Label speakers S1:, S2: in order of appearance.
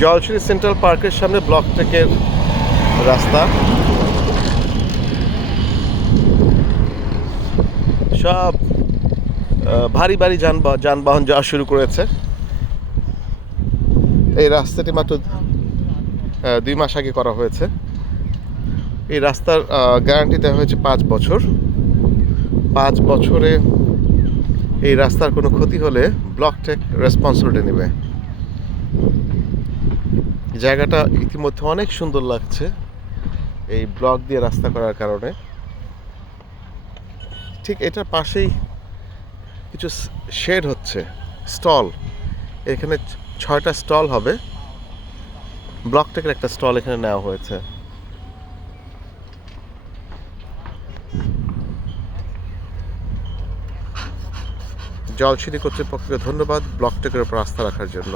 S1: Jolshiri central পার্কের সামনে block টেকের রাস্তা। সব ভারী ভারী যানবাহন যাওয়া শুরু করেছে। এই রাস্তাটি মাত্র দুই মাস আগে করা হয়েছে। এই রাস্তার গ্যারান্টি দেওয়া হয়েছে পাঁচ বছর। পাঁচ বছরে এই রাস্তার কোনো ক্ষতি হলে ব্লক টেক রেসপন্সিবিলিটি নেবে। জায়গাটা ইতিমধ্যে অনেক সুন্দর লাগছে এই ব্লক দিয়ে রাস্তা করার কারণে। ঠিক এটার পাশেই কিছু শেড হচ্ছে, স্টল। এখানে ছয়টা স্টল হবে। ব্লক টেকের একটা স্টল এখানে নেওয়া হয়েছে। জলসিরি কর্তৃপক্ষকে ধন্যবাদ ব্লক টেকের উপর আস্থা রাখার জন্য।